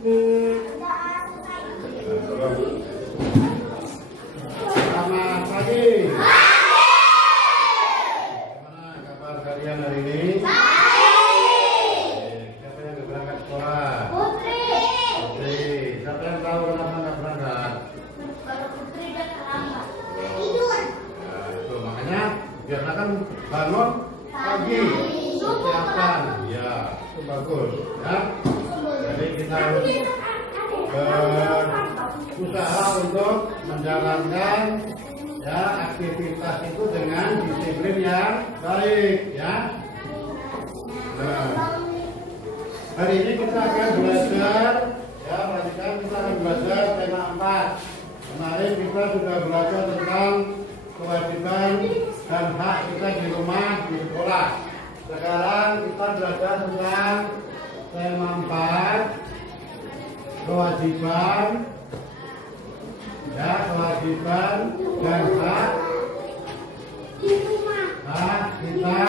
Selamat pagi. Gimana kabar kalian hari ini? Siapa yang berangkat sekolah? Putri. Putri. Siapa yang tahu kenapa nggak berangkat? Kalau Putri udah terlambat. Tidur. Nah, itu makanya biar akan bangun pagi. Persiapan. Ya, itu bagus. Ya. Jadi kita harus berusaha untuk menjalankan ya aktivitas itu dengan disiplin yang baik ya. Nah, hari ini kita akan belajar ya, perhatikan kita akan belajar tema 4. Kemarin kita sudah belajar tentang kewajiban dan hak kita di rumah di sekolah. Sekarang kita belajar tentang tema 4, kewajiban ya, kewajiban dan hak kita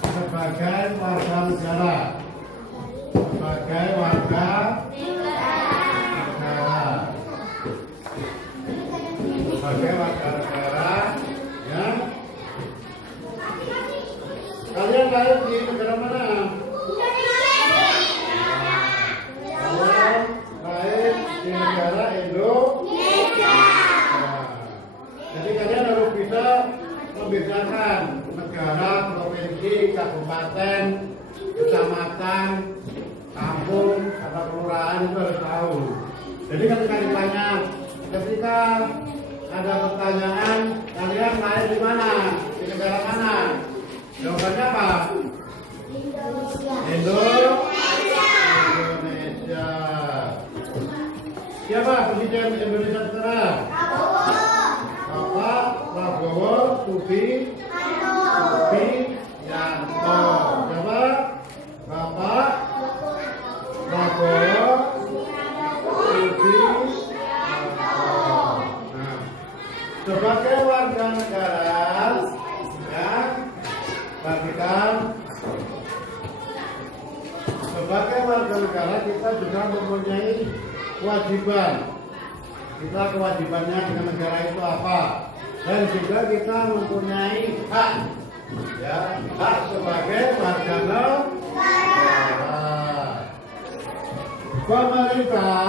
sebagai warga negara, sebagai warga negara, sebagai warga negara ya. Kalian lahir di negara mana? Lahir di negara Indonesia. Jadi kalian harus bisa membedakan negara, provinsi, kabupaten, kecamatan, kampung, atau kelurahan itu harus tahu. Jadi ketika ditanya, ketika ada pertanyaan, kalian lahir di mana? Di negara mana? Jawabannya apa? Indonesia. Siapa presiden Indonesia sekarang? Bapak Prabowo Subianto. Siapa? Bapak Prabowo Subianto. Nah, sebagai warga negara ya, perhatikan, sebagai warga negara kita juga mempunyai kewajiban. Kita kewajibannya dengan negara itu apa? Dan juga kita mempunyai hak. Ya, hak sebagai warga negara. Pemerintah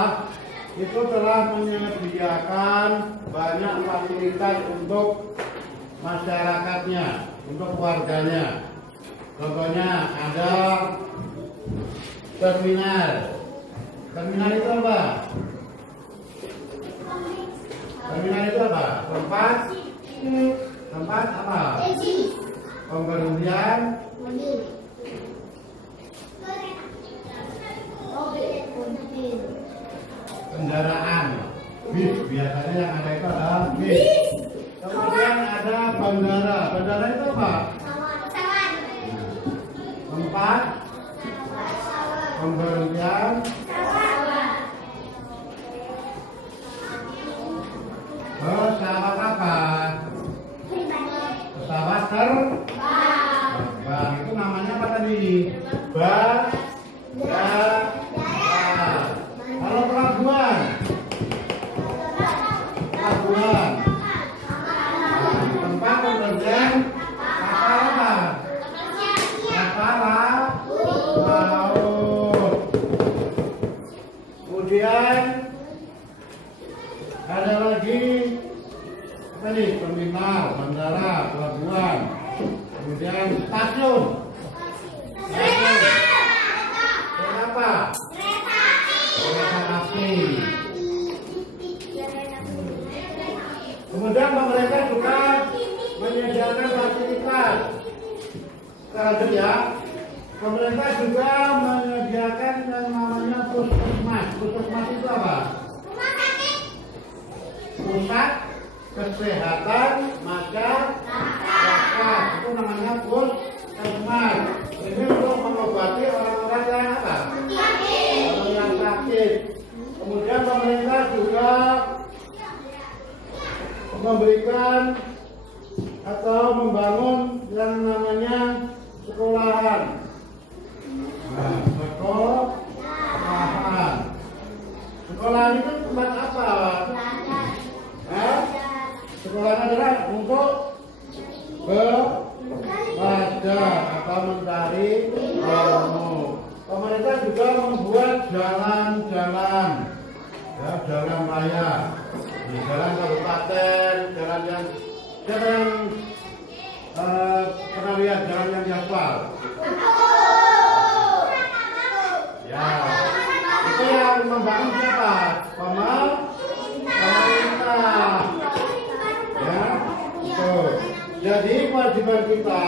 itu telah menyediakan banyak fasilitas untuk masyarakatnya, untuk warganya. Contohnya ada terminal. Terminal itu apa? Terminal itu apa? Tempat apa? Pemberhentian kendaraan. Bis, biasanya yang ada itu adalah bis. Kemudian ada bandara. Bandara itu apa? Tempat pemberhentian pesawat apa? Pesawat terbang. Itu namanya apa tadi? Bandara. Kalau pelabuhan? Pelabuhan. Tempat pemberhentian kapal apa? Kapal laut. Kemudian ada lagi apa nih? Terminal, bandara, pelabuhan. Kemudian stasiun. Apa? Kereta api. Kemudian pemerintah juga menyediakan fasilitas. Kita lanjut ya. Pemerintah juga menyediakan yang namanya puskesmas. Puskesmas itu apa? Pusat Kesehatan Masyarakat. Itu namanya puskesmas. Ini untuk mengobati orang-orang yang apa? Orang yang sakit. Kemudian pemerintah juga memberikan atau membangun yang namanya sekolahan. Nah, sekolahan. jalan-jalan, ya, jalan raya, di jalan kabupaten, jalan yang siapa yang pernah lihat jalan yang diaspal? Ya, itu yang membangun siapa? Pemerintah. Ya, itu. Jadi kewajiban kita,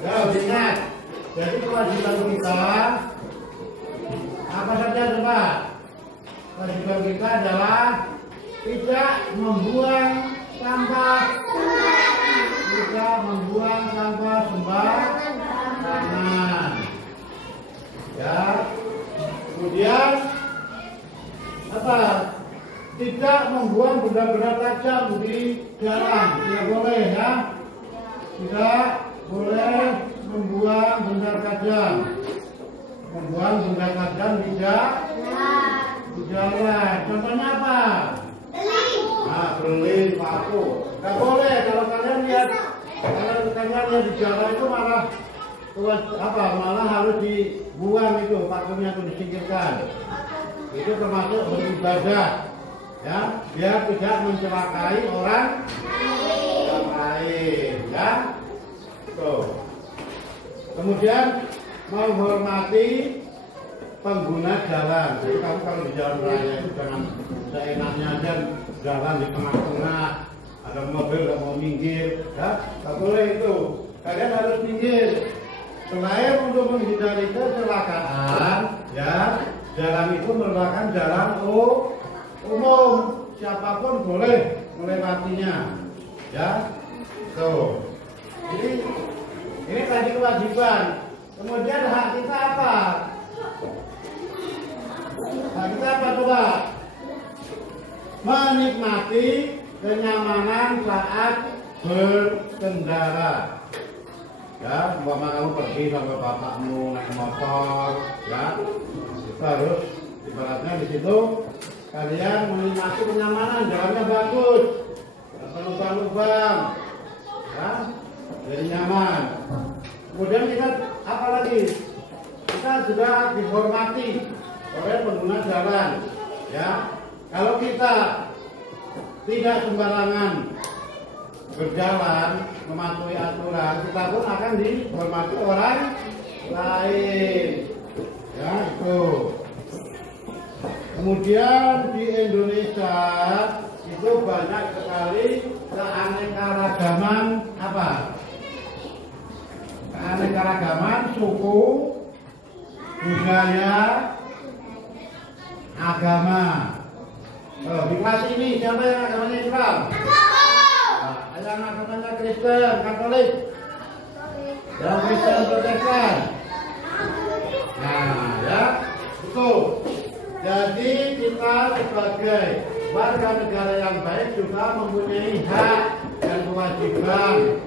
ya ingat. Jadi kewajiban kita apa saja coba? Kewajiban kita adalah tidak membuang sampah, tidak membuang sampah sembarangan. Ya, kemudian apa? Tidak membuang benda-benda tajam di jalan, tidak boleh ya. Tidak boleh membuang benda tajam, membuang benda tajam di jalan. Contohnya apa? Nah, berlin, paku. Nggak boleh kalau kalian lihat di jalan itu malah malah harus dibuang itu pakunya, itu disingkirkan. Itu termasuk beribadah, ya, biar tidak mencelakai orang lain, ya. Tuh. Kemudian menghormati pengguna jalan. Jadi kamu kalau di jalan raya itu jangan seenaknya aja jalan di tengah-tengah, ada mobil nggak mau minggir, ya, nggak boleh itu. Kalian harus minggir. Selain untuk menghindari kecelakaan, ya, jalan itu merupakan jalan umum, siapapun boleh melewatinya, ya. Tuh. Jadi ini tadi kewajiban. Kemudian hak kita apa? Hak kita apa coba? Menikmati kenyamanan saat berkendara. Ya, umpama kamu pergi sama bapakmu naik motor, ya, kita harus ibaratnya di situ kalian menikmati kenyamanan, jalannya bagus, tanpa lubang-lubang, ya, jadi nyaman. Kemudian kita apa lagi? Kita juga dihormati oleh pengguna jalan, ya. Kalau kita tidak sembarangan berjalan mematuhi aturan, kita pun akan dihormati orang lain, ya, itu. Kemudian di Indonesia itu banyak sekali keanekaragaman apa? Keanekaragaman suku, budaya, agama. Di kelas ini siapa yang agamanya Islam? Ada yang agamanya Kristen, Katolik, yang Kristen Protestan. Nah, ya, itu. Jadi kita sebagai warga negara yang baik juga mempunyai hak dan kewajiban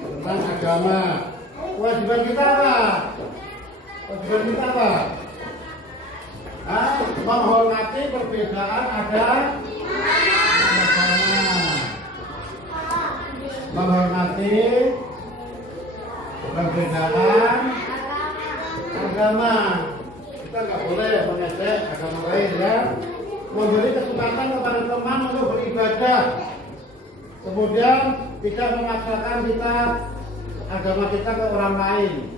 tentang agama. Kewajiban kita apa? Kewajiban kita apa? Menghormati perbedaan agama. Menghormati perbedaan agama. Kita nggak boleh mengejek agama lain, ya. Memberi kesempatan kepada teman untuk beribadah. Kemudian tidak memaksakan kita agama kita ke orang lain.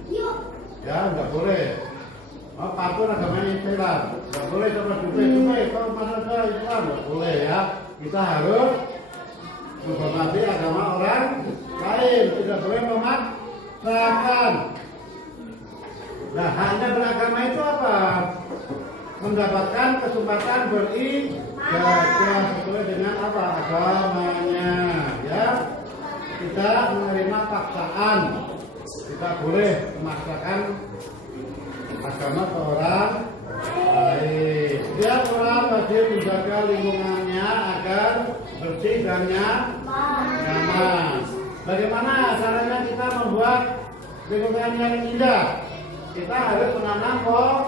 Ya, nggak boleh. Apapun agamanya Islam, nggak boleh sama kalau masa Islam nggak boleh, ya. Kita harus menghormati agama orang lain, tidak boleh memaksakan. Nah, hanya beragama itu apa? Mendapatkan kesempatan beribadah sesuai dengan apa agamanya, ya. Tidak menerima paksaan, tidak boleh memaksakan agama ke orang lain. Setiap orang wajib menjaga lingkungannya agar bersih dan nyaman. Bagaimana caranya kita membuat lingkungan yang indah? Kita harus menanam pohon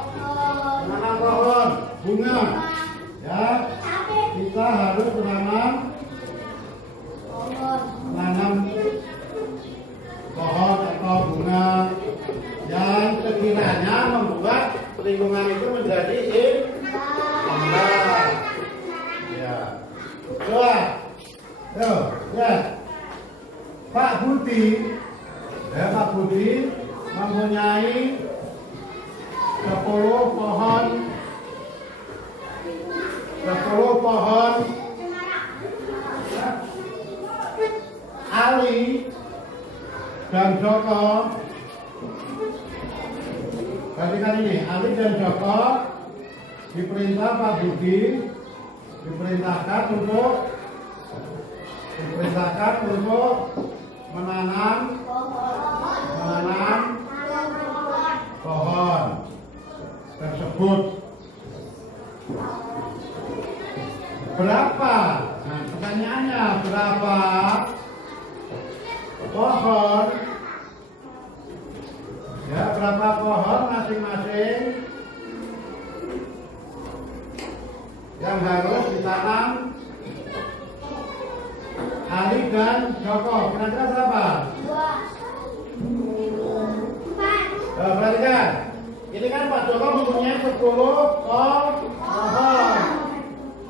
bunga, ya. Kita harus menanam pohon atau bunga yang sekiranya membuat lingkungan itu menjadi indah. Ya. Coba. Tuh, lihat. Pak Budi mempunyai 10 pohon Ali dan Joko. Perhatikan ini, Ali dan Joko diperintah Pak Budi diperintahkan untuk menanam pohon tersebut. Berapa? Nah, pertanyaannya berapa pohon? Ya, berapa pohon masing-masing yang harus ditanam Ali dan Joko? Kira-kira berapa? 2. Perhatikan, ini kan Pak Joko mempunyai 10 pohon.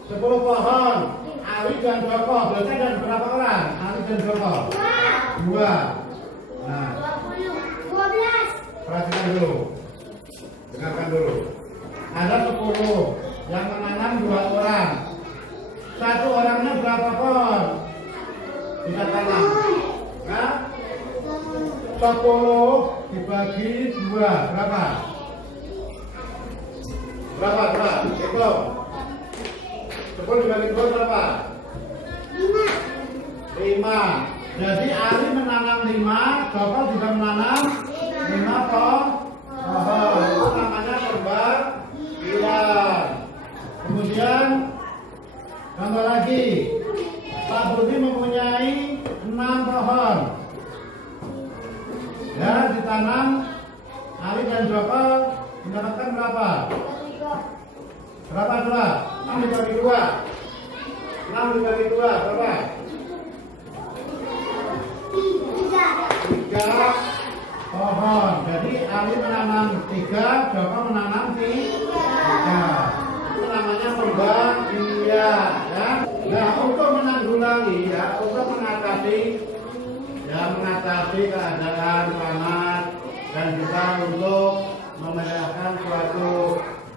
10 pohon. Ali dan Joko, berarti ada berapa orang? Ali dan Joko? 2. Nah, 12. perhatikan dulu, dengarkan dulu. Ada 10 yang menanam 2 orang. Satu orangnya berapa pohon bisa tanam? Nah, 10 dibagi 2 berapa? Berapa? Hitung. 10 dibagi 2 berapa? 5. Jadi Ali menanam 5, Joko juga menanam 5 pohon. Itu namanya perbagian. Kemudian tambah lagi, Pak Budi mempunyai 6 pohon. Ya, ditanam Ali dan Joko mendapatkan berapa? Berapa? 6 dibagi 2. 6 dibagi 2 berapa? 3 pohon. Jadi Ali menanam 3, Joko menanam 3. Itu namanya pembagian, ya. Nah, untuk menanggulangi, ya, untuk mengatasi keadaan panas dan juga untuk memeriahkan suatu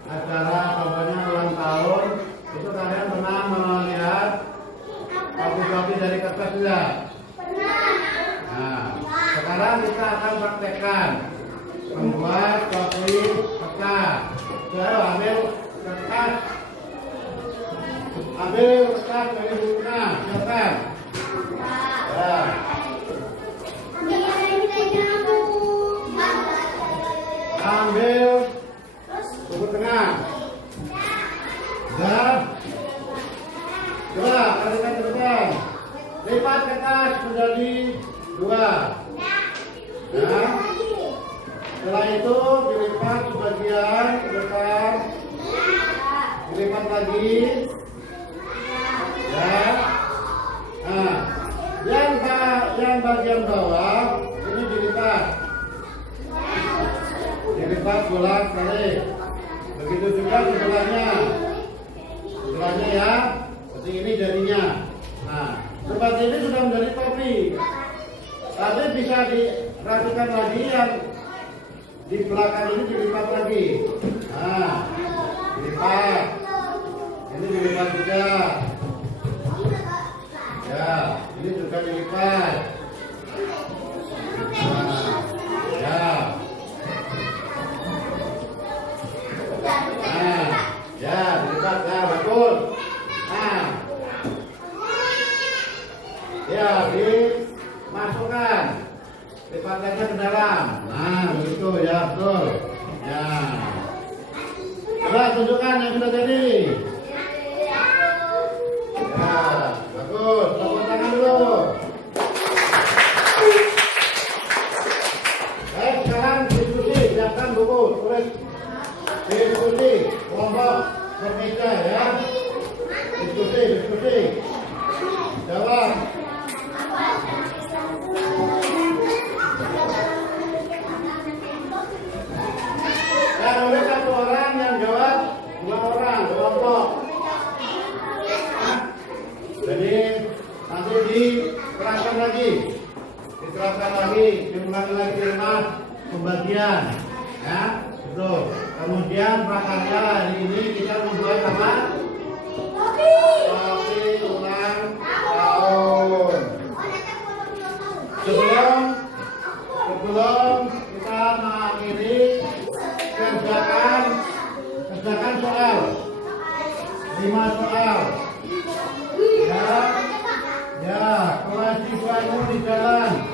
acara, contohnya ulang tahun, itu kalian pernah melihat kopi-kopi dari kertas tidak? Nah, sekarang kita akan praktekkan membuat kopi kertas. Saya ambil kertas dari bukunya, silakan. Ya. Ambil buku tengah. Dan coba perhatikan. Lipat kertas menjadi 2. Nah, setelah itu dilipat sebagian ke depan, dilipat lagi. Ya. Nah, yang bagian bawah ini dilipat bolak-balik. Begitu juga sebelahnya ya, seperti ini jadinya. Nah, seperti ini sudah menjadi kopi. Tapi bisa dirapikan lagi, yang di belakang ini dilipat lagi. Nah, dilipat. Ini dilipat juga. Ya, ini juga dilipat. Nah, ya. Nah, ya, dilipat ya, bagus. Nah, ya, dimasukkan, lipatkannya ke dalam. Nah, begitu ya, betul. Ya. Coba tunjukkan yang sudah jadi. Ya, bagus. Tepuk tangan dulu. Baik, sekarang diskusi. Siapkan buku, tulis. Diskusi, kelompok berbeda ya. Diskusi. Jawab. Ya, nulis 1 orang. Kemudian prakarya hari ini kita membuat apa? Topi. Topi ulang tahun. Sebelum kita mengakhiri, kerjakan soal 5 soal. Ya, kewajibanmu di jalan.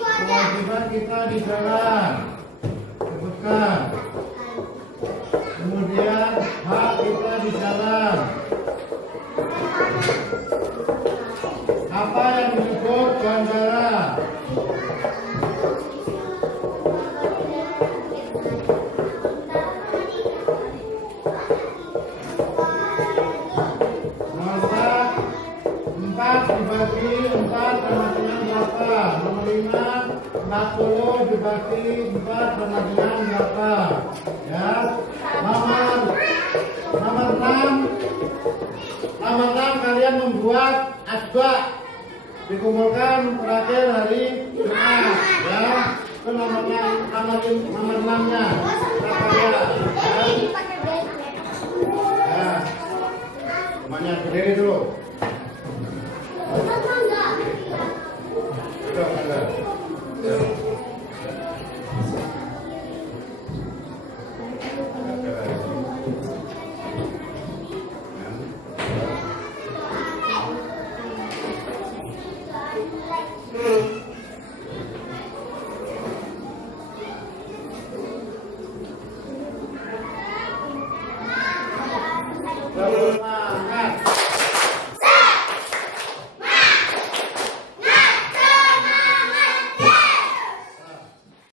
Kewajiban kita di jalan. Sebutkan. Kemudian hak kita di jalan. Apa yang disebut bandara? Nomor 4 dibagi 4 sama dengan berapa? Nomor 5 40 dibagi 4 sama dengan berapa? Ya. Nomor 6 kalian membuat asbak dikumpulkan terakhir hari Jumat, ya. Itu nomor 6-nya.